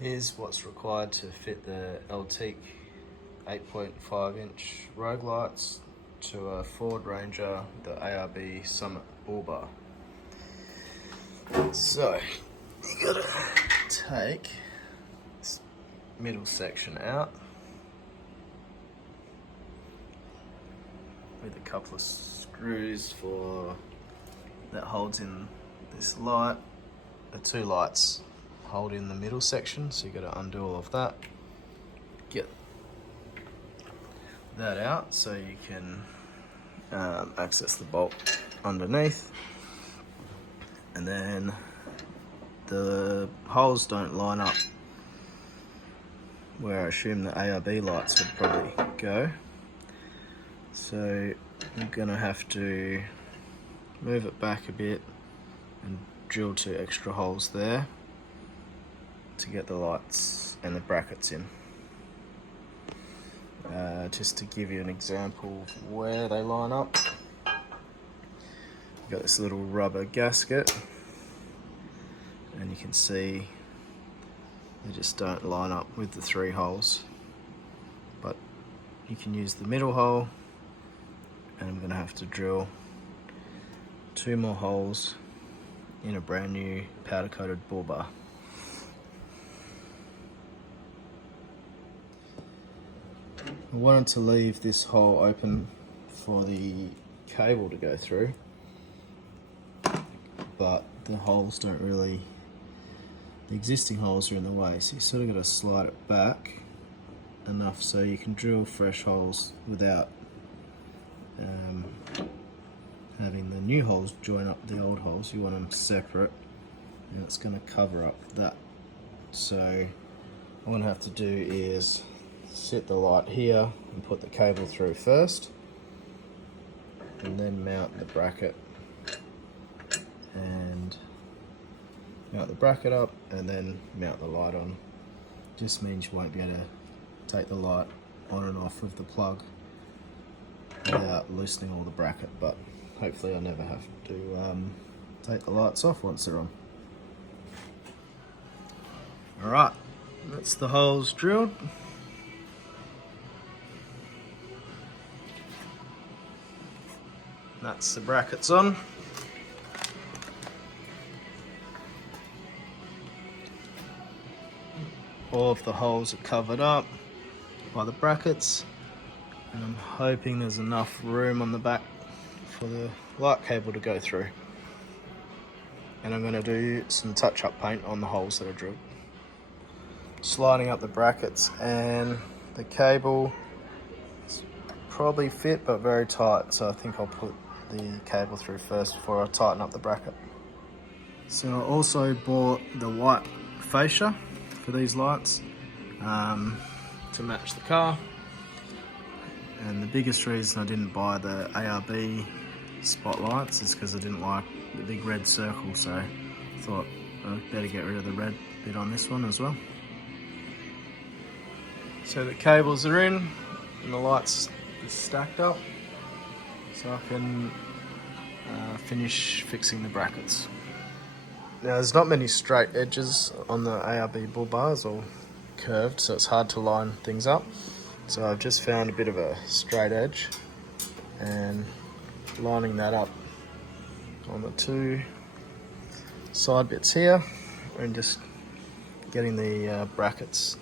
Here's what's required to fit the Altiq 8.5-inch rogue lights to a Ford Ranger, the ARB Summit Bullbar. So, you gotta take this middle section out with a couple of screws that holds in this light. The two lights hold in the middle section, so you got to undo all of that, get that out so you can access the bolt underneath. And then the holes don't line up where I assume the ARB lights would probably go, so I'm gonna have to move it back a bit and drill 2 extra holes there to get the lights and the brackets in. Just to give you an example of where they line up, you've got this little rubber gasket and you can see they just don't line up with the 3 holes, but you can use the middle hole, and I'm going to have to drill 2 more holes in a brand new powder coated Bullbar. I wanted to leave this hole open for the cable to go through, but the holes don't really, the existing holes are in the way, so you sort of got to slide it back enough so you can drill fresh holes without having the new holes join up the old holes. You want them separate, and it's going to cover up that. So what I'm going to have to do is sit the light here and put the cable through first, and then mount the bracket up, and then mount the light on. Just means you won't be able to take the light on and off with the plug without loosening all the bracket, but hopefully I'll never have to take the lights off once they're on. Alright, that's the holes drilled. That's the brackets on. All of the holes are covered up by the brackets, and I'm hoping there's enough room on the back for the light cable to go through. And I'm going to do some touch-up paint on the holes that are drilled. Just lining up the brackets, and the cable is probably fit but very tight, so I think I'll put the cable through first before I tighten up the bracket. So I also bought the white fascia for these lights to match the car, and the biggest reason I didn't buy the ARB spotlights is because I didn't like the big red circle, so I thought I'd better get rid of the red bit on this one as well. So the cables are in and the lights are stacked up, so I can finish fixing the brackets. Now there's not many straight edges on the ARB Bullbar, it's all curved, so it's hard to line things up. So I've just found a bit of a straight edge and lining that up on the 2 side bits here, and just getting the brackets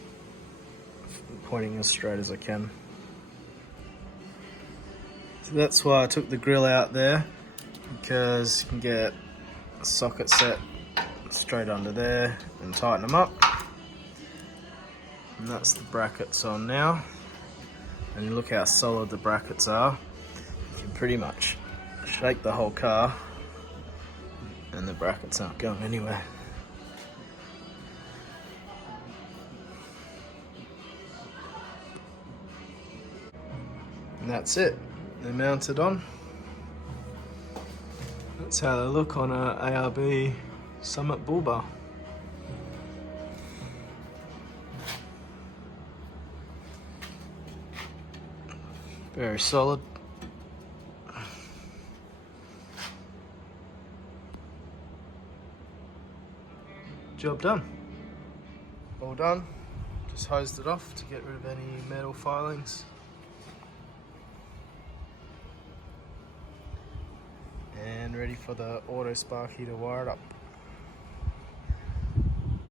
pointing as straight as I can. So that's why I took the grill out there, because you can get a socket set straight under there and tighten them up. And that's the brackets on now, and look how solid the brackets are. You can pretty much shake the whole car and the brackets aren't going anywhere. And that's it, they're mounted on. That's how they look on a ARB Summit Bullbar. Very solid. Job done. All done. Just hosed it off to get rid of any metal filings. And ready for the auto sparky to wire it up.